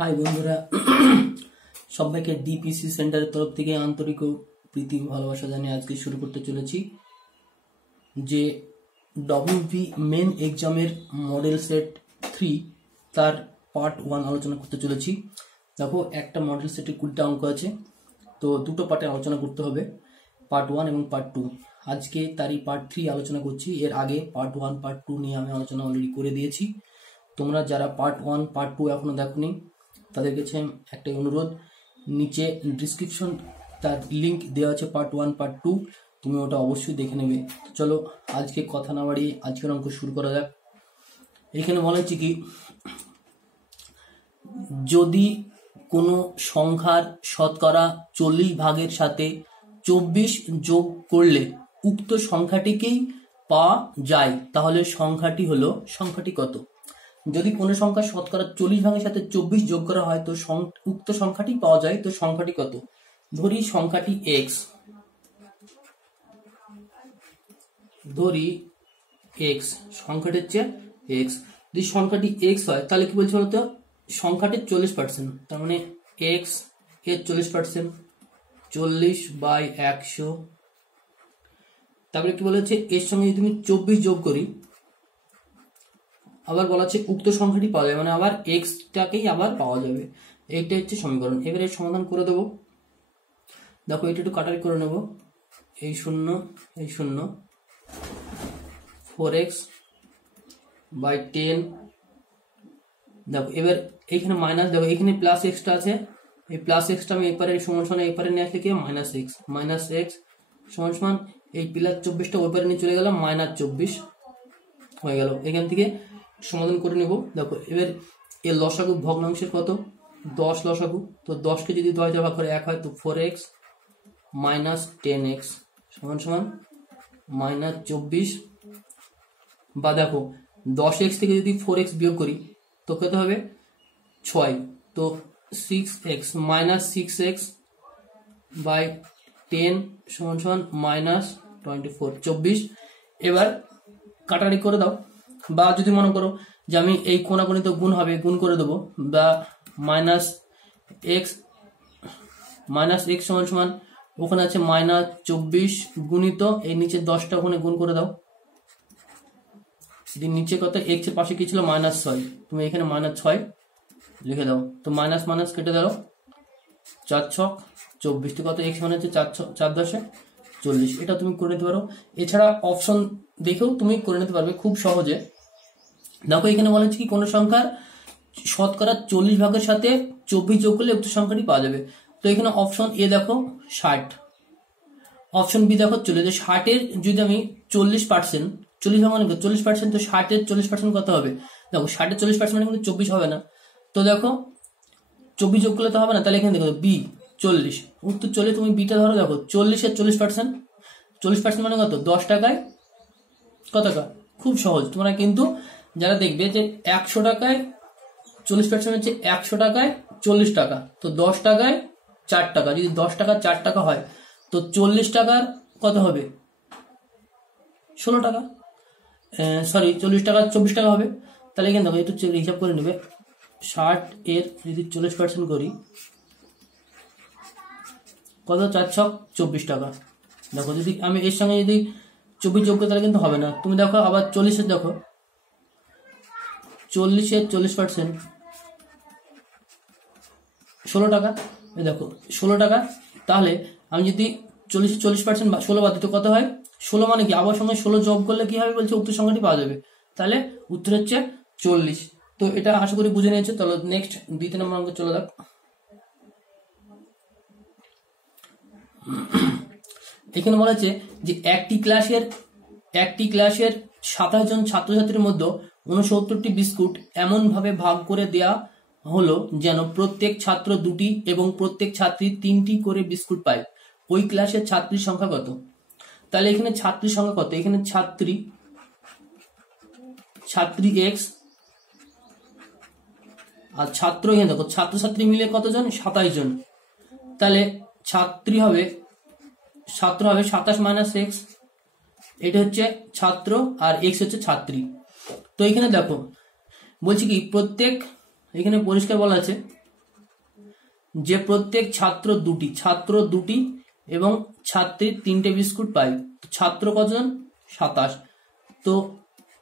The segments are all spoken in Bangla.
হাই বন্ধুরা, সবাইকে ডিপিসি সেন্টারের তরফ থেকে আন্তরিক ও প্রীতি ভালোবাসা জানিয়ে আজকে শুরু করতে চলেছি যে ডব্লিউপি মেন এক্সামের মডেল সেট 3 তার পার্ট 1 আলোচনা করতে চলেছি। দেখো, একটা মডেল সেটে 20টা অঙ্ক আছে, তো দুটো পার্টে আলোচনা করতে হবে, পার্ট 1 এবং পার্ট 2। আজকে তারই পার্ট 3 আলোচনা করছি। এর আগে পার্ট 1 পার্ট 2 নিয়ে আমি আলোচনা অলরেডি করে দিয়েছি। তোমরা যারা পার্ট 1 পার্ট 2 এখনো দেখোনি তাদের কাছে একটাই অনুরোধ, নিচে ডিসক্রিপশন তার লিঙ্ক দেওয়া আছে পার্ট 1 পার্ট 2, তুমি ওটা অবশ্যই দেখে নেবে। চলো আজকে কথা না বাড়িয়ে আজকের অঙ্ক শুরু করা যাক। এখানে বলা হচ্ছে কি, যদি কোনো সংখ্যার শতকরা 40 ভাগের সাথে 24 যোগ করলে উক্ত সংখ্যাটিকেই পাওয়া যায়, তাহলে সংখ্যাটি কত? যদি কোনো সংখ্যা শতকরা 40 ভাগের সাথে 24 যোগ করা হয় তো উক্ত সংখ্যাটি পাওয়া যায়, তো সংখ্যাটি কত? ধরি সংখ্যাটি x, সংখ্যাটি হচ্ছে x। যদি সংখ্যাটি x হয় তাহলে কি বলছে বলতো, সংখ্যাটির 40%, তার মানে x এর 40%, 40/100। তারপরে কি বলেছে, এর সঙ্গে যদি তুমি 24 যোগ করি, আবার বলা হচ্ছে উক্ত সংখ্যাটি পাওয়া যাবে, মানে আবার এক্সটাকেই আবার পাওয়া যাবে। এইটা হচ্ছে সমীকরণ। এবারে সমাধান করে দেবো। দেখো, এটা একটু কাটারি করে নেব, এই 0 এই 0, 4x/10। দেখো এবার এইখানে মাইনাস, দেখো এখানে প্লাস এক্সটা আছে, এই প্লাস এক্সটা আমি এপারে সমান সমান এপারে নিয়ে আসলে কি মাইনাস এক্স সমান সমান এই প্লাস 24টা ওপারে নিয়ে চলে গেলাম, -24 হয়ে গেল। এখান থেকে সমাধান করে নেব। দেখো এবার এর লসাগু ভগ্নাংশের কত? 10 লসাগু, তো 10কে যদি 10 দিয়ে ভাগ করে 1 হয় তো 4x - 10x সমান সমান -24। বা দেখো 10x থেকে যদি 4x বিয়োগ করি তো কত হবে? 6, তো 6x - 6x/10 সমান সমান -24। এবার কাটারি করে দাও, বা যদি মনে করো যে আমি এই কোণাকুণিতে গুণ হবে, গুণ করে দেবো, বা -x সমান সমান ওখানে আছে -24 গুণিত এই নিচে 10টা ওখানে গুণ করে দাও। নিচে কত? x এর পাশে কি ছিল? -6, তুমি এখানে -6 লিখে দাও, তো মাইনাস মাইনাস কেটে দাও, 4×6 = 24, কত? x মানে হচ্ছে 4×10 = 40। এটা তুমি করে নিতে পারো। এছাড়া অপশন দেখেও তুমি করে নিতে পারবে খুব সহজে। দেখো এখানে বলা হচ্ছে কি, কোনো সংখ্যার শতকরা 40 ভাগের সাথে 24 যোগ করলে উক্ত সংখ্যাটি পাওয়া যাবে। তো এখানে অপশন এ দেখো 60, অপশন বি দেখো 40। 60 এর যদি আমি 40%, 40 ভাগ মানে 40%, তো 60 এর 40% কত হবে? দেখো 60 এর 40% মানে কিন্তু 24 হবে না, তো দেখো 24 যোগ করলে তো হবে না, তাহলে এখানে দেখো বি 40, উত্তর চলে। তুমি বিটা ধরো, দেখো 40 এর 40%, 40% মানে কত? 10 টাকায় কত টাকা? খুব সহজ। তোমরা কিন্তু যারা দেখবে যে 100 টাকায় 40% হচ্ছে 100 টাকায় 40 টাকা, তো 10 টাকায় 4 টাকা, যদি 10 টাকা 4 টাকা হয় তো 40 টাকার কত হবে? 16 টাকা, সরি 40 টাকা 24 টাকা হবে। তাহলে এখানে দেখো একটু হিসাব করে নেবে, 60 এর যদি 40% করি কত? 4×6 = 24 টাকা। দেখো যদি আমি এর সঙ্গে যদি 24 যোগ করি তাহলে কিন্তু হবে না। তুমি দেখো আবার 40 এর, দেখো 40 এর 40% 16 টাকা, এই দেখো 16 টাকা। তাহলে আমি যদি 40 40% 16 বাদ দিতে কত হয়? 16 মানে কি, আবার সঙ্গে 16 যোগ করলে কি হবে বলছে? উক্ত সংখ্যাটি পাওয়া যাবে। তাহলে উত্তর হচ্ছে 40। তো এটা আশা করি বুঝে নিয়েছো। তাহলে নেক্সট 2 নম্বর অঙ্কে চলে যাক। এখানে বলা আছে যে একটি ক্লাসের 27 জন ছাত্রছাত্রীর মধ্যে 69টি বিস্কুট এমন ভাবে ভাগ করে দেয়া হলো যেন প্রত্যেক ছাত্র 2টি এবং প্রত্যেক ছাত্রী 3টি করে বিস্কুট পায়। ওই ক্লাসের ছাত্রীর সংখ্যা কত? তাহলে এখানে ছাত্রীর সংখ্যা কত? এখানে ছাত্রী x আর ছাত্র, এখানে দেখো ছাত্রছাত্রী মিলে কতজন? 27 জন। তাহলে ছাত্র হবে 27 - x, এটা হচ্ছে ছাত্র আর x হচ্ছে ছাত্রী। তো এখানে দেখো বলছি কি, প্রত্যেক, এখানে পরিষ্কার বলা আছে যে প্রত্যেক ছাত্র দুটি এবং ছাত্রী 3টে বিস্কুট পায়। ছাত্র কতজন? 27। তো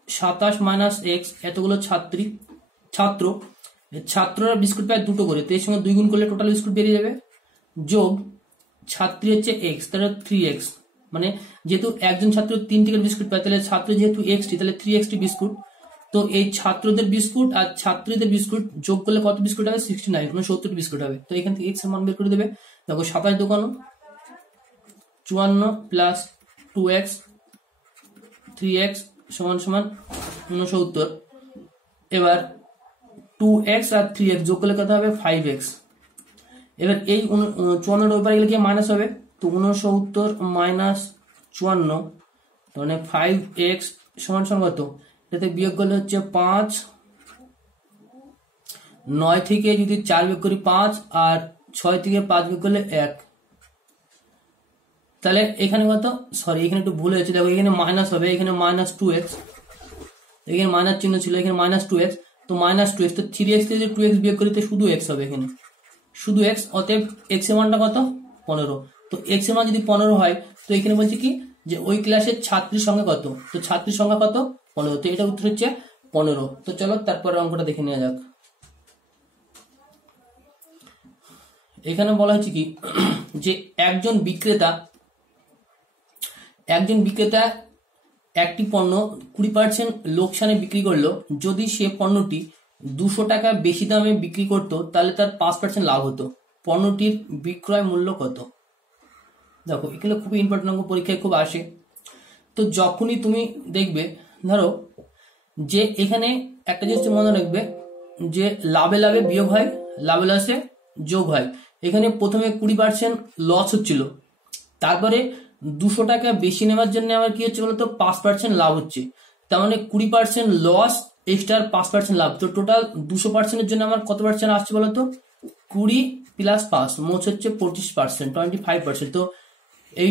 27 মাইনাস এক্স, এতগুলো ছাত্ররা বিস্কুট পায় 2টো করে, তো এর সঙ্গে 2 গুণ করলে টোটাল বিস্কুট বেরিয়ে যাবে, যোগ ছাত্রী হচ্ছে এক্স, তাহলে 3x, মানে যেহেতু একজন ছাত্র 3টি করে বিস্কুট পায়, তাহলে ছাত্র যেহেতু এক্সটি, তাহলে 3xটি বিস্কুট। তো এই ছাত্রদের বিস্কুট আর ছাত্রীদের বিস্কুট যোগ করলে কত বিস্কুট হবে? 69, 69টি বিস্কুট হবে। তো এখান থেকে এক্স এর মান বের করে দেবে। দেখো 27 দোকানো 54 প্লাস 2x 3x সমান সমান 69। এবার 2x আর 3x যোগ করলে কত হবে? 5x। এবার এই 54 ওপরে গেলে কি মাইনাস হবে? তো 69 মাইনাস 54, মানে 5x সমান সমান কত? এটাতে বিয়োগ করলে হচ্ছে 5, 9 থেকে যদি 4 বিয়োগ করি 5, আর 6 থেকে 5 বিয়োগ করলে 1, তাহলে এখানে কত? সরি, এখানে একটু ভুল হয়েছে, দেখো এখানে মাইনাস হবে, এখানে মাইনাস 2x, এখানে মাইনাস চিহ্ন ছিল, এখানে মাইনাস 2x, তো মাইনাস 2x, তো 3x থেকে যদি 2x বিয়োগ করি তো শুধু x হবে, এখানে শুধু x। অতএব x এর মানটা কত? 15। তো x এর মান যদি 15 হয়, তো এখানে বলছে কি যে ওই ক্লাসের ছাত্রীর সংখ্যা কত? তো ছাত্রীর সংখ্যা কত? 15। তো এটা উত্তর হচ্ছে 15। তো চলো তারপরে অঙ্কটা দেখে নেওয়া যাক। এখানে বলা হচ্ছে কি যে একজন বিক্রেতা একটি পণ্য 20% লোকসানে বিক্রি করলো। যদি সে পণ্যটি 200 টাকা বেশি দামে বিক্রি করত, তাহলে তার 5% লাভ হতো। পণ্যটির বিক্রয় মূল্য কত? দেখো এগুলো খুবই ইম্পর্টেন্ট অঙ্ক, পরীক্ষায় খুব আসে। তো যখনই তুমি দেখবে, ধরো যে এখানে একটা জিনিস মনে রাখবে যে লাভে লাভে বিয়োগ হয়, লাভে লাভে যোগ হয়। এখানে প্রথমে 20% লস হচ্ছিল, তারপরে 200 টাকা বেশি নেওয়ার জন্য আমার কি হচ্ছে বলতো? 5% লাভ হচ্ছে। তার মানে 20% লস এক্সট্রা 5% লাভ, তো টোটাল 200% এর জন্য আমার কত পার্সেন্ট আসছে বলতো? 20 প্লাস 5 মোট হচ্ছে 25%, 25%। তো এই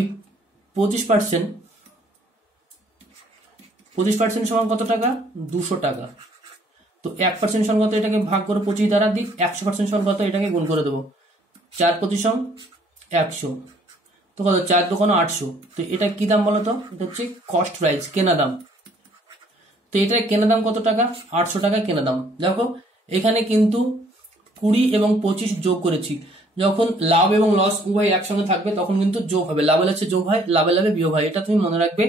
25% সমান কত টাকা? 200 টাকা। তো 1% সমান কত? এটাকে ভাগ করে 25 দ্বারা দিই। 100% সমান কত? এটাকে গুণ করে দেবো। 4 25 100, তো কত? 4 দোকানো 800। তো এটা কি দাম বলতো? এটা হচ্ছে কস্ট প্রাইস, কেনা দাম। তো এটা কেনা দাম কত টাকা? 800 টাকা কেনা দাম। দেখো এখানে কিন্তু 20 এবং 25 যোগ করেছি। যখন লাভ এবং লস উভয় একসঙ্গে থাকবে তখন কিন্তু যোগ হবে, লাভে লাভে যোগ হয়, লাভে লাভে বিয়োগ হয়। এটা তুমি মনে রাখবে।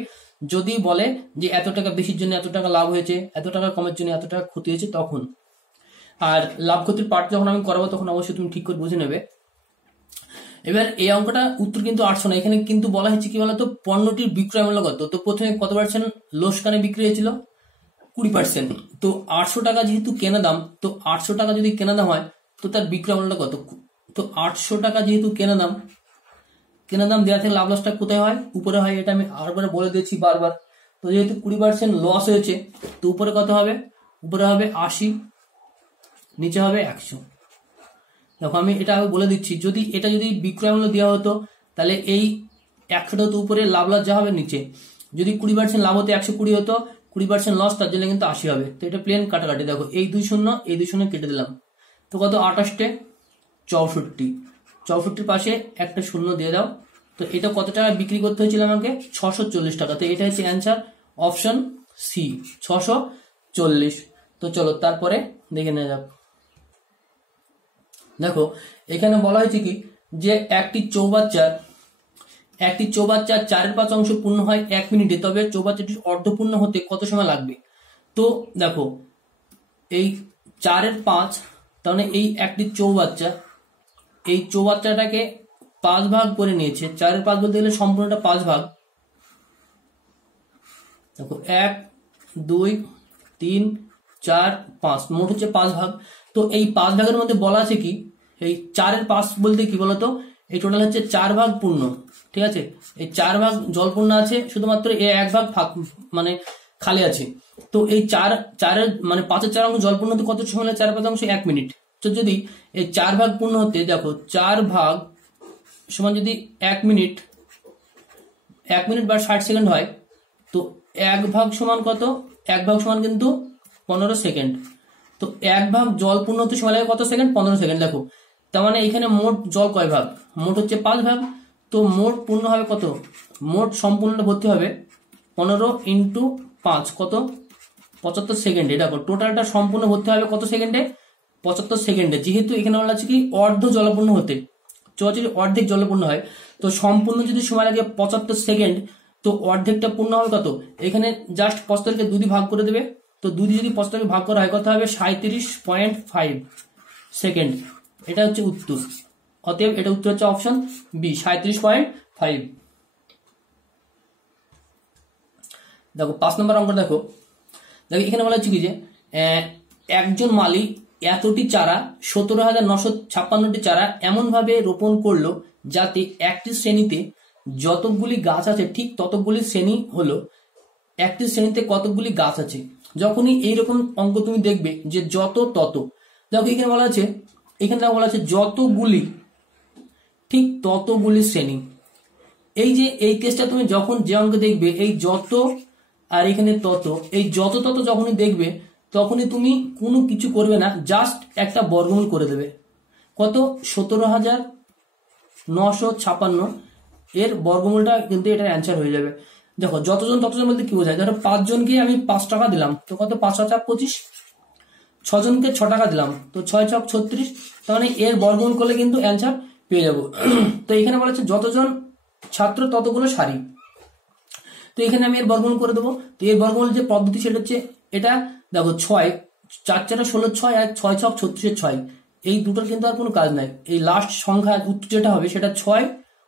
যদি বলে যে এত টাকা বেশির জন্য এত টাকা লাভ হয়েছে, এত টাকা কমের জন্য এত টাকা ক্ষতি হয়েছে, তখন। আর লাভ ক্ষতির পার্ট যখন আমি করাবো তখন অবশ্যই তুমি ঠিক করে বুঝে নেবে। এবার এই অঙ্কটা উত্তর কিন্তু 800 না, এখানে কিন্তু বলা হয়েছে কি বলতো? পণ্যটির বিক্রয় মূল্য কত? তো প্রথমে কত পার্সেন্ট লোকসানে বিক্রি হয়েছিল? 20%। তো 800 টাকা যেহেতু কেনা দাম, তো 800 টাকা যদি কেনা দাম হয় তো তার বিক্রয় মূল্য কত? তো 800 টাকা যেহেতু কেনা দাম দেওয়া থেকে লাভ লসটা কোথায় হয়? উপরে হয়। এটা আমি আরবার বলে দিয়েছি বারবার। তো যেহেতু 20% লস হয়েছে, তো উপরে কত হবে? উপরে হবে 80, নিচে হবে 100। দেখো আমি এটা বলে দিচ্ছি, যদি বিক্রয় মূল্য দেওয়া হতো তাহলে এই 100টা তো উপরে, লাভ লস যা হবে নিচে। যদি 20% লাভ হতো 120 হতো, 20% লস, তার জন্য কিন্তু 80 হবে। তো এটা প্লেন কাটাকাটি। দেখো এই 2 শূন্য এই 2 শূন্য কেটে দিলাম, তো কত? 28 64 পাশে একটা শূন্য দিয়ে দাও। তো এটা কত টাকা বিক্রি করতে হয়েছিল আমাকে? 640 টাকা। তো এটা হচ্ছে অ্যান্সার, অপশন সি, 640। তো চলো তারপরে দেখে নেওয়া যাক। দেখো এখানে বলা হয়েছে কি যে একটি চৌবাচ্চার 4/5 অংশ পূর্ণ হয় 1 মিনিটে, তবে চৌবাচ্চাটি অর্ধপূর্ণ হতে কত সময় লাগবে? তো দেখো এই 4/5, তাহলে এই একটি এই চৌবাচ্চাটাকে 5 ভাগ করে নিয়েছে। 4/5 বলতে গেলে সম্পূর্ণটা 5 ভাগ। দেখো 1 2 3 4 5 মোট হচ্ছে 5 ভাগ। তো এই 5 ভাগের মধ্যে বলা আছে কি, এই 4/5 বলতে কি বলতো? এই টোটাল হচ্ছে 4 ভাগ পূর্ণ, ঠিক আছে? এই 4 ভাগ জলপূর্ণ আছে, শুধুমাত্র এই 1 ভাগ মানে খালি আছে। তো এই 4 মানে 5/4 অংশ জলপূর্ণ হতে কত সময় লাগে? 4/5 অংশ 1 মিনিট। তো যদি এই 4 ভাগ পূর্ণ হতে, দেখো 4 ভাগ সমান যদি 1 মিনিট বা 60 সেকেন্ড হয়, তো 1 ভাগ সমান কত? 1 ভাগ সমান কিন্তু 15 সেকেন্ড। তো 1 ভাগ জল পূর্ণ হতে সময় লাগে কত সেকেন্ড? 15 সেকেন্ড। দেখো তার মানে এখানে মোট জল কয় ভাগ, মোট হচ্ছে 5 ভাগ। তো মোট পূর্ণ হবে কত, মোট সম্পূর্ণ ভর্তি হবে 15 × 5 কত 75 সেকেন্ডে। দেখো টোটালটা সম্পূর্ণ ভর্তি হবে কত সেকেন্ডে, 75 সেকেন্ডে। যেহেতু এখানে বলা আছে কি অর্ধ জলপূর্ণ হতে, যদি অর্ধেক জলপূর্ণ হয় তো সম্পূর্ণ যদি সময় লাগে 75 সেকেন্ড, তো অর্ধেকটা পূর্ণ হবে কত, এখানে জাস্ট 75কে 2 দিয়ে ভাগ করে দেবে। তো 2 দিয়ে যদি 75কে ভাগ করা হয় কত হবে 37.5 সেকেন্ড। এটা হচ্ছে উত্তর। অতএব এটা উত্তর হচ্ছে অপশন বি 37.5। দেখো 5 নম্বর অঙ্ক দেখো এখানে বলা হচ্ছে কি যে একজন মালি এতটি চারা 17,956টি চারা এমন ভাবে রোপণ করলো যাতে একটি শ্রেণীতে যতগুলি গাছ আছে ঠিক ততগুলি শ্রেণী হলো, একটি শ্রেণীতে কতগুলি গাছ আছে। যখনই এইরকম অঙ্ক তুমি দেখবে যে যত তত, দেখো এখানে বলা আছে, এখানে বলা আছে যতগুলি ঠিক ততগুলি শ্রেণী। এই যে এই কেসটা তুমি যখন যে অঙ্ক দেখবে এই যত আর এখানে তত, এই যত তত যখনই দেখবে তখনই তুমি কোনো কিছু করবে না, জাস্ট একটা বর্গমূল করে দেবে। কত 17,956 এর বর্গমূলটা কিন্তু এটার অ্যান্সার হয়ে যাবে। দেখো যতজন ততজন বলতে কি বোঝায়, ধরো 5 জনকে আমি 5 টাকা দিলাম তো কত 5 × 25, 6 জনকে 6 টাকা দিলাম তো 6 × 36, তার মানে এর বর্গমূল করলে কিন্তু অ্যান্সার পেয়ে যাবো। তো এখানে বলা হচ্ছে যতজন ছাত্র ততগুলো সারি, তো এখানে আমি এর বর্গমূল করে দেবো। তো এর বর্গমূল যে পদ্ধতি সেটা হচ্ছে এটা, দেখো 6 4 × 16 6 আর 6 × 36 6, এই দুটোর কিন্তু আর কোনো কাজ নাই। এই লাস্ট সংখ্যা উত্তর যেটা হবে সেটা 6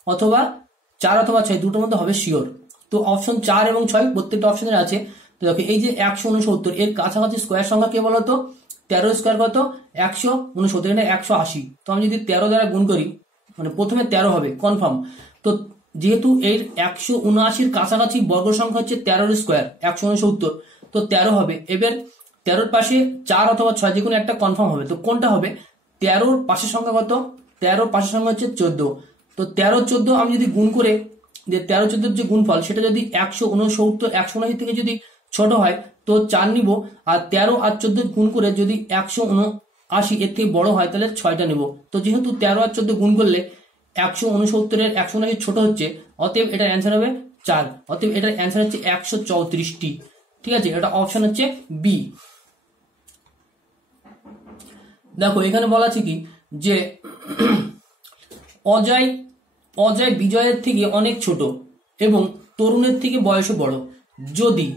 অথবা 4 অথবা 6 দুটোর মধ্যে হবে শিওর। তো অপশন 4 এবং 6 প্রত্যেকটা অপশনের আছে। তো দেখো এই যে 169 এর কাছাকাছি স্কোয়ার সংখ্যা কে বলতো, 13 স্কোয়ার কত 169, এটা 180। তো আমি যদি 13 দ্বারা গুণ করি মানে প্রথমে 13 হবে কনফার্ম। তো যেহেতু এর 179 কাছাকাছি বর্গ সংখ্যা হচ্ছে 13 স্কোয়ার 169, তো 13 হবে। এবার 13 পাশে 4 অথবা 6 যে কোনো একটা কনফার্ম হবে। তো কোনটা হবে, 13 পাশের সংখ্যা কত, 13 পাশের সংখ্যা হচ্ছে 14। তো 13 14 আমি যদি গুণ করে যে 13 14 যে গুণফল সেটা যদি 169 179 থেকে যদি ছোট হয় তো 4 নিব, আর 13 আর 14 গুণ করে যদি 179 এর থেকে বড় হয় তাহলে 6টা নিব। তো যেহেতু 13 আর 14 গুণ করলে 169 এর 179 ছোট হচ্ছে, অতএব এটার অ্যান্সার হবে 4। অতএব এটার অ্যান্সার হচ্ছে 134টি। ঠিক আছে, এটা অপশন হচ্ছে বি। দেখো এখানে বলা আছে কি যে অজয় বিজয়ের থেকে অনেক ছোট এবং তরুণের থেকে বয়সে বড়। যদি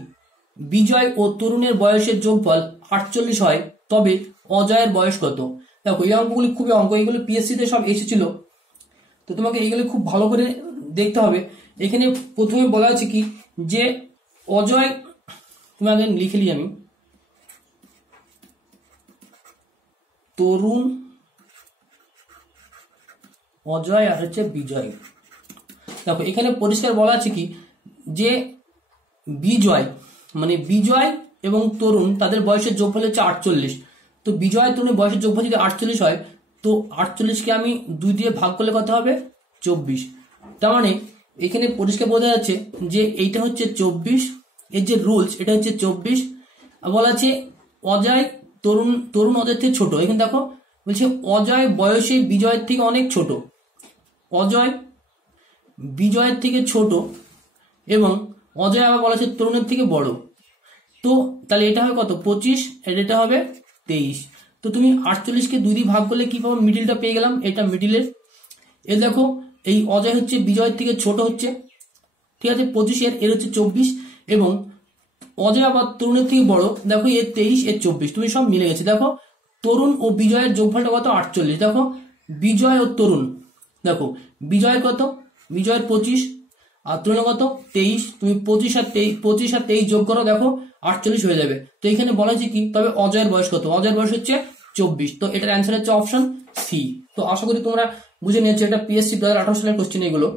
বিজয় ও তরুণের বয়সের যোগফল 48 হয় তবে অজয়ের বয়স কত। দেখো এই অঙ্কগুলি খুবই এগুলো পিএসসি তে সব এসেছিল, তো তোমাকে এইগুলো খুব ভালো করে দেখতে হবে। এখানে প্রথমে বলা আছে কি যে অজয়, তুমি আগে লিখে নি আমি, তরুণ, অজয় আর হচ্ছে বিজয়। দেখো এখানে পরিষ্কার বলা আছে কি যে বিজয় মানে বিজয় এবং তরুণ তাদের বয়সের যোগফল হচ্ছে 48। তো বিজয় তরুণের বয়সের যোগফল যদি 48 হয় তো 48কে আমি 2 দিয়ে ভাগ করলে কত হবে 24। তার মানে এখানে পরিষ্কার বোঝা যাচ্ছে যে এইটা হচ্ছে 24, এর যে রুলস এটা হচ্ছে 24। বলা আছে অজয় তরুণ অজয়ের থেকে ছোট। এখানে দেখো বলছে অজয় বয়সে বিজয়ের থেকে অনেক ছোট, অজয় বিজয়ের থেকে ছোট এবং অজয় আবার বলা আছে তরুণের থেকে বড়। তো তাহলে এটা হবে কত 25, এটা হবে 23। তো তুমি 48কে 2 দিয়ে ভাগ করলে কি পাবো, মিডিলটা পেয়ে গেলাম, এটা মিডিলের। এ দেখো এই অজয় হচ্ছে বিজয়ের থেকে ছোট হচ্ছে, ঠিক আছে 25, এর হচ্ছে 24 এবং অজয় আবার তরুণের থেকে বড়, দেখো এর 23 এর 24, তুমি সব মিলে গেছে। দেখো তরুণ ও বিজয়ের যোগফলটা কত 48। দেখো বিজয় ও তরুণ, দেখো বিজয়ের কত, বিজয়ের 25 আর তরুণের কত 23, তুমি 25 আর 23 যোগ করো, দেখো 48 হয়ে যাবে। তো এখানে বলা হয়েছে কি তবে অজয়ের বয়স কত, অজয়ের বয়স হচ্ছে 24। তো এটার অ্যান্সার হচ্ছে অপশন সি। তো আশা করি তোমরা বুঝে নিয়েছো, এটা পিএসসি 2018 সালের কোশ্চেন এগুলো।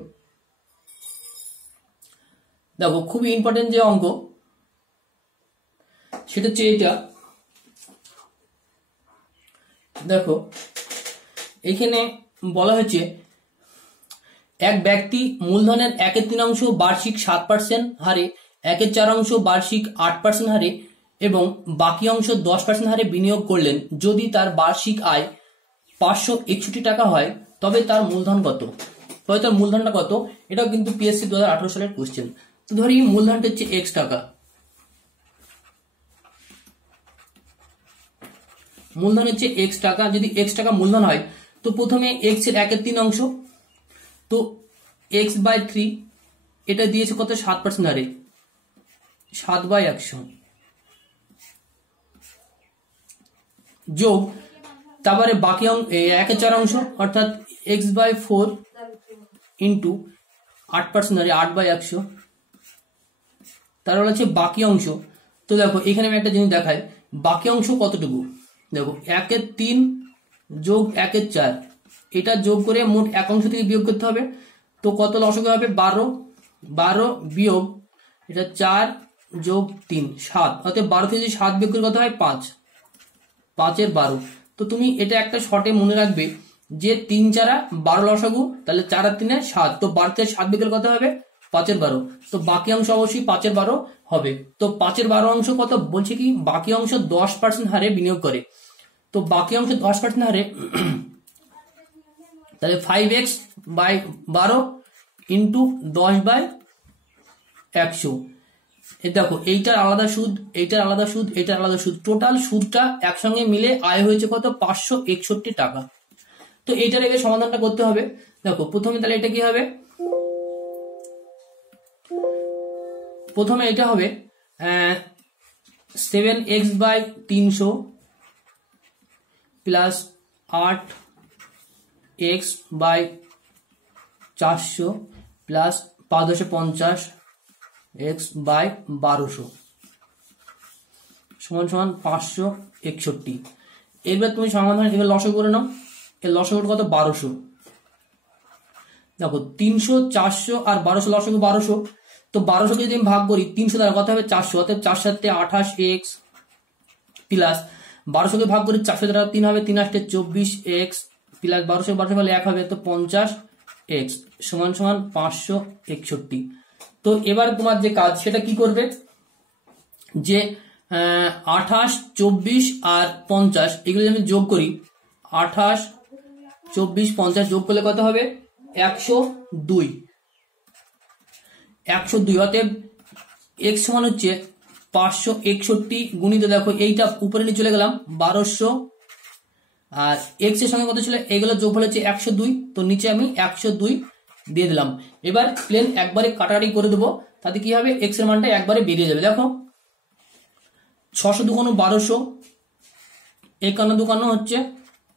দেখো খুবই ইম্পর্টেন্ট যে অঙ্ক সেটা হচ্ছে এটা। দেখো এখানে বলা হয়েছে এক ব্যক্তি মূলধনের 1/3 বার্ষিক 7% হারে, 1/4 বার্ষিক 8% হারে এবং বাকি অংশ 10% হারে বিনিয়োগ করলেন। যদি তার বার্ষিক আয় 561 টাকা হয় তবে তার মূলধন কত? তবে তার মূলধনটা কত? এটাও কিন্তু পিএসসি 2018 সালের কোশ্চেন। তো ধরি মূলধনটা হচ্ছে x টাকা, মূলধন হচ্ছে x টাকা। যদি x টাকা মূলধন হয় তো প্রথমে x এর 1/3 অংশ, তো x/3 এটা দিয়েছে কত? 7% হারে, 7/100 যোগ তারপরে বাকি 1/4 অংশ অর্থাৎ x/4 ইন্টু 8% হারে 8/100, তারপর হচ্ছে বাকি অংশ। তো দেখো এখানে আমি একটা জিনিস দেখাই, বাকি অংশ কতটুকু। দেখো 1/3 যোগ 1/4, এটা যোগ করে মোট এক অংশ থেকে বিয়োগ করতে হবে। তো কত লসাগু হবে? 12 বিয়োগ এটা 4 যোগ 3 7, অর্থাৎ 12 থেকে 7 বিয়োগ করে কত হয়? 5, 5/12। তো তুমি এটা একটা শর্টে মনে রাখবে যে 3 4 12 লসাগু, তাহলে 4 আর 3 7, তো 12 থেকে 7 বিয়োগ কত হবে? 5/12। তো বাকি অংশ অবশ্যই 5/12 হবে। তো 5/12 অংশ কত বলছে কি? বাকি অংশ 10% হারে বিনিয়োগ করে। তো বাকি অংশ 10% হারে, তাহলে 5x/12 ইন্টু 10/100। দেখো এইটার আলাদা সুদ, এইটার আলাদা সুদ, এইটার আলাদা সুদ, টোটাল সুদটা একসঙ্গে মিলে আয় হয়েছে কত? 561 টাকা। তো এইটার এবার সমাধানটা করতে হবে। দেখো প্রথমে তাহলে এটা কি হবে? প্রথমে এটা হবে 7x/300 plus 8x/400 plus 5×50 x/1200 সমান সমান 561। এবার তুমি সমাধান এবার লসাগু করে নাও। এর লসাগু কত? 1200। দেখো 300 400 আর 1200 লসাগু 1200। তো 1200 কে যদি আমি ভাগ করি 300 দ্বারা কত হবে? 400, অর্থাৎ 4 7 28x প্লাস 1200 কে ভাগ করি 400 দ্বারা 3 হবে, 3 8 24x প্লাস 1200 হলে 1 হবে, তো 50x সমান সমান 561। তো এবার তোমার যে কাজ সেটা কি করবে, যে 28 24 আর 50 এগুলো আমি যোগ করি, 28 24 50 যোগ করলে কত হবে? 102। 102 অতএব x সমান হচ্ছে 561 গুণিত, দেখো এইটা উপরে নিয়ে চলে গেলাম 1200, আর x এর সঙ্গে কত ছিল? এগুলো যোগ হচ্ছে 102, তো নিচে আমি 102 দিয়ে দিলাম। এবার প্লেন একবারে কাটাকাটি করে দেবো, তাতে কি হবে? x এর মানটা একবারে বেরিয়ে যাবে। দেখো 600 2 1200, 51 2 হচ্ছে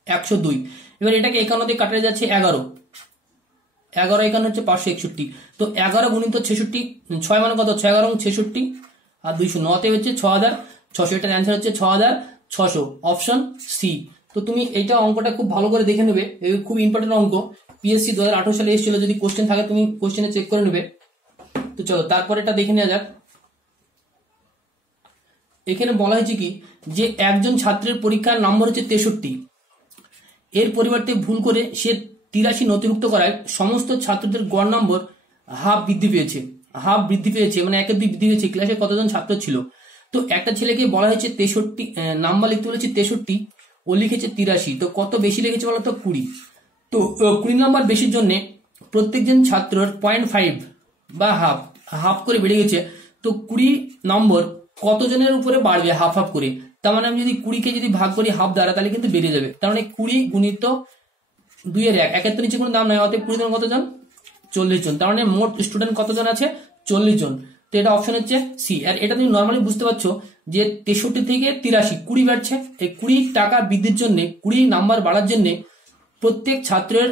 102। এবার এটাকে 51 দিয়ে কাটাতে যাচ্ছে 11, 11 51 হচ্ছে 561। তো 11 গুণিত 66, 6 মানে কত? 6 11 66 আর 2 0, অতএব হচ্ছে 6600। এটার অ্যান্সার হচ্ছে 6600, অপশন সি। তো তুমি এইটা অঙ্কটা খুব ভালো করে দেখে নেবে, খুব ইম্পর্টেন্ট অঙ্ক, পিএসসি 2018 সালে এসেছিল। যদি কোশ্চেন থাকে তুমি কোশ্চেনে চেক করে নেবে। তো চলো তারপর এটা দেখে নেওয়া যাক। এখানে বলা হয়েছে কি, যে একজন ছাত্রের পরীক্ষার নম্বর হচ্ছে 63, এর পরিবর্তে ভুল করে সে 83 নথিভুক্ত করায় সমস্ত ছাত্রদের গড় নম্বর হাফ বৃদ্ধি পেয়েছে। হাফ বৃদ্ধি পেয়েছে মানে 1/2 বৃদ্ধি পেয়েছে। ক্লাসে কতজন ছাত্র ছিল? তো একটা ছেলেকে বলা হয়েছে 63 নাম্বার লিখতে বলেছে 63, ও লিখেছে 83, তো কত বেশি লিখেছে বলো তো? 20। তো 20 নাম্বার বেশির জন্য প্রত্যেকজন ছাত্রর 0.5 বা হাফ করে বেড়ে গেছে। তো 20 নম্বর কতজনের উপরে বাড়বে হাফ হাফ করে? তার মানে আমি যদি 20 যদি ভাগ করি হাফ দ্বারা, তাহলে কিন্তু বেড়ে যাবে। তার মানে 20 গুণিত 2 এর 1, 1 এর তো নিচে কোনো দাম নাই, অতএব 20 জন কতজন? 40 জন। তার মানে মোট স্টুডেন্ট কতজন আছে? 40 জন। তো এটা অপশন হচ্ছে সি। আর এটা তুমি নর্মালি বুঝতে পারছো যে 63 থেকে 83 20 বাড়ছে। এই 20 টাকা বৃদ্ধির জন্য, 20 নাম্বার বাড়ার জন্য প্রত্যেক ছাত্রের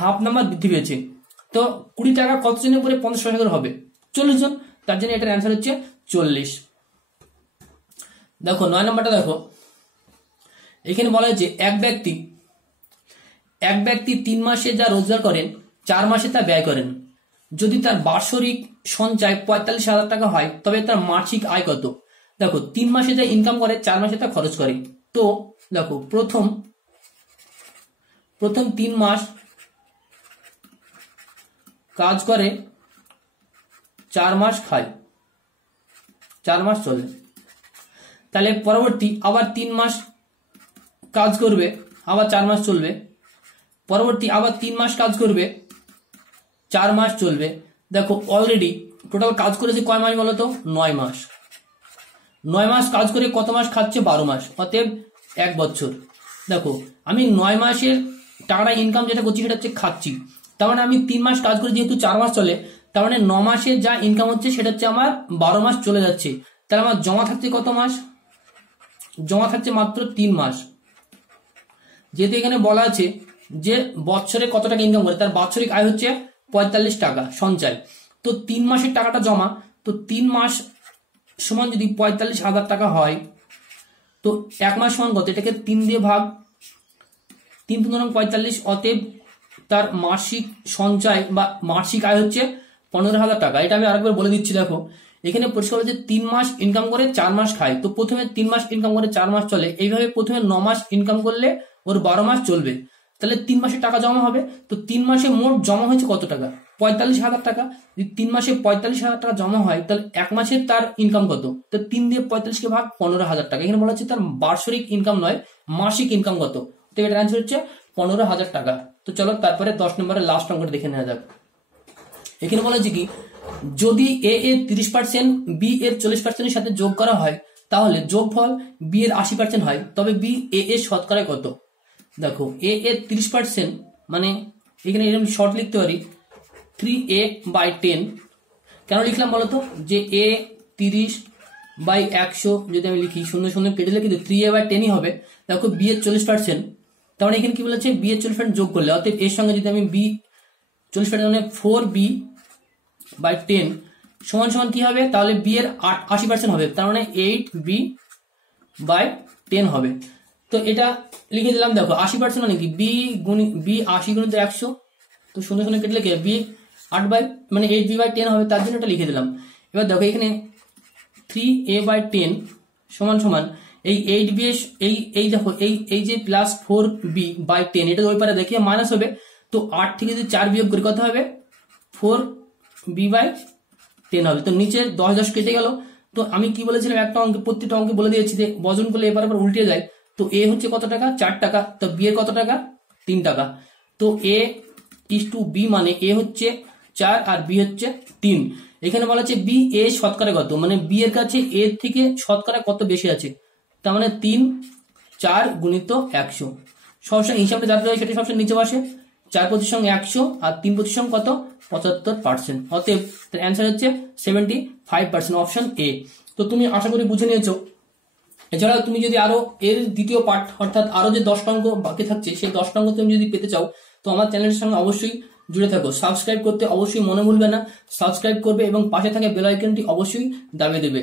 হাফ নাম্বার বৃদ্ধি পেয়েছে। তো 20 টাকা কতজনের উপরে 50 করে হবে? 40 জন। তার জন্য এটার অ্যান্সার হচ্ছে 40। দেখো 9 নাম্বারটা দেখো, এখানে বলা হয়েছে এক ব্যক্তি 3 মাসে যা রোজগার করেন 4 মাসে তা ব্যয় করেন। যদি তার বার্ষিক সঞ্চয় 45,000 টাকা হয় তবে তার মাসিক আয় কত? দেখো 3 মাসে যা ইনকাম করে 4 মাসে তা খরচ করে। তো দেখো প্রথম 3 মাস কাজ করে, 4 মাস খায়, 4 মাস চলে। তাহলে পরবর্তী আবার 3 মাস কাজ করবে, আবার 4 মাস চলবে, পরবর্তী আবার 3 মাস কাজ করবে, 4 মাস চলবে। দেখো অলরেডি টোটাল কাজ করেছে কয় মাস বলো তো? 9 মাস। 9 মাস কাজ করে কত মাস খাচ্ছে? 12 মাস, অতএব 1 বছর। দেখো আমি 9 মাসের টাকাটা ইনকাম যেটা করছি সেটা হচ্ছে খাচ্ছি, তার মানে আমি 3 মাস কাজ করে যেহেতু 4 মাস চলে, তার মানে 9 মাসের যা ইনকাম হচ্ছে সেটা হচ্ছে আমার 12 মাস চলে যাচ্ছে। তাহলে আমার জমা থাকছে কত মাস? জমা থাকছে মাত্র 3 মাস। যেহেতু এখানে বলা আছে যে বছরে কত টাকা ইনকাম করে, তার বাৎসরিক আয় হচ্ছে 45 টাকা সঞ্চয়। তো 3 মাসের টাকাটা জমা, তো 3 মাস সমান যদি 45,000 টাকা হয়, তো 1 মাস সমান কত? এটাকে 3 দিয়ে ভাগ, 3 × 45, অতএব তার মাসিক সঞ্চয় বা মাসিক আয় হচ্ছে 15,000 টাকা। এটা আমি আরেকবার বলে দিচ্ছি। দেখো এখানে পরিষ্কার হচ্ছে 3 মাস ইনকাম করে 4 মাস খায়, তো প্রথমে 3 মাস ইনকাম করে 4 মাস চলে, এইভাবে প্রথমে 9 মাস ইনকাম করলে ওর 12 মাস চলবে, তাহলে 3 মাসে টাকা জমা হবে। তো 3 মাসে মোট জমা হয়েছে কত টাকা? 45,000 টাকা। যদি 3 মাসে 45,000 টাকা জমা হয়, তাহলে 1 মাসে তার ইনকাম কত? তো 3 দিয়ে 45 কে ভাগ, 15,000 টাকা। এখানে বলা হচ্ছে তার বার্ষিক ইনকাম নয়, মাসিক ইনকাম কত। তো এটার অ্যান্সার হচ্ছে 15,000 টাকা। তো চলো তারপরে 10 নম্বরের লাস্ট অঙ্কটা দেখে নেওয়া যাক। এখানে বলা হচ্ছে কি, যদি এ এর 30%, বি এর 40% এর সাথে যোগ করা হয়, তাহলে যোগফল বি এর 80% হয়, তবে বি এ এর শতকরা কত? দেখো এ এর 30%, মানে এখানে এরকম শর্ট লিখতে পারি 3a/10। কেন লিখলাম বলতো? যে এ 30/100 যদি আমি লিখি, 0 0 কেটে লিখি, 3a/10ই হবে। দেখো বি এর 40%, তার মানে এখানে কি বলেছে? বি এর 40% যোগ করলে, অর্থাৎ এর সঙ্গে যদি আমি বি 40% মানে 4b/10 সমান সমান কি হবে? তাহলে বি এর 80% হবে, তার মানে 8b/10 হবে। তো এটা লিখে দিলাম। দেখো 80% মানে কি? বি 80 গুণিত 100, তো 0 0 কেটে লিখে বি 8 মানে 8b/10 হবে, তার জন্য এটা লিখে দিলাম। এবার দেখো এখানে 3a/10 সমান সমান এই 8b এই দেখো এই যে প্লাস 4b/10, এটা ওই পারে দেখিয়ে মাইনাস হবে। তো 8 থেকে যদি 4 বিয়োগ করি কত হবে? 4b/10 হবে। তো নিচে 10 10 কেটে গেল। তো আমি কি বলেছিলাম, একটা অঙ্কে প্রত্যেকটা অঙ্কে বলে দিয়েছি যে বজন করলে এবার আবার উল্টে যায়। তো এ হচ্ছে কত টাকা? 4 টাকা। তো বি এর কত টাকা? 3 টাকা। তো এ ইস টু বি, মানে এ হচ্ছে 4 আর বি হচ্ছে 3। এখানে বলা আছে বি এ শতকরা কত, মানে বি এর কাছে এর থেকে শতকরা কত বেশি আছে, তার মানে 3 4 গুণিত 100। সবসময় হিসাবটা যাতে হয় সেটা সবসময় নিচে বসে। 4 পঁচিশ সঙ্গে 100 আর 3 পঁচিশ সঙ্গে কত? 75%। অতএব তার অ্যান্সার হচ্ছে 75%, অপশন এ। তো তুমি আশা করি বুঝে নিয়েছো। এছাড়াও তুমি যদি আরো এর দ্বিতীয় পার্ট, অর্থাৎ আরো যে 10টা অঙ্ক বাকি থাকছে, সেই 10টা অঙ্ক তুমি যদি পেতে চাও, তো আমার চ্যানেলের সঙ্গে অবশ্যই জুড়ে থাকো। সাবস্ক্রাইব করতে অবশ্যই মনে ভুলবে না, সাবস্ক্রাইব করবে এবং পাশে থাকা বেল আইকনটি অবশ্যই দাবিয়ে দেবে।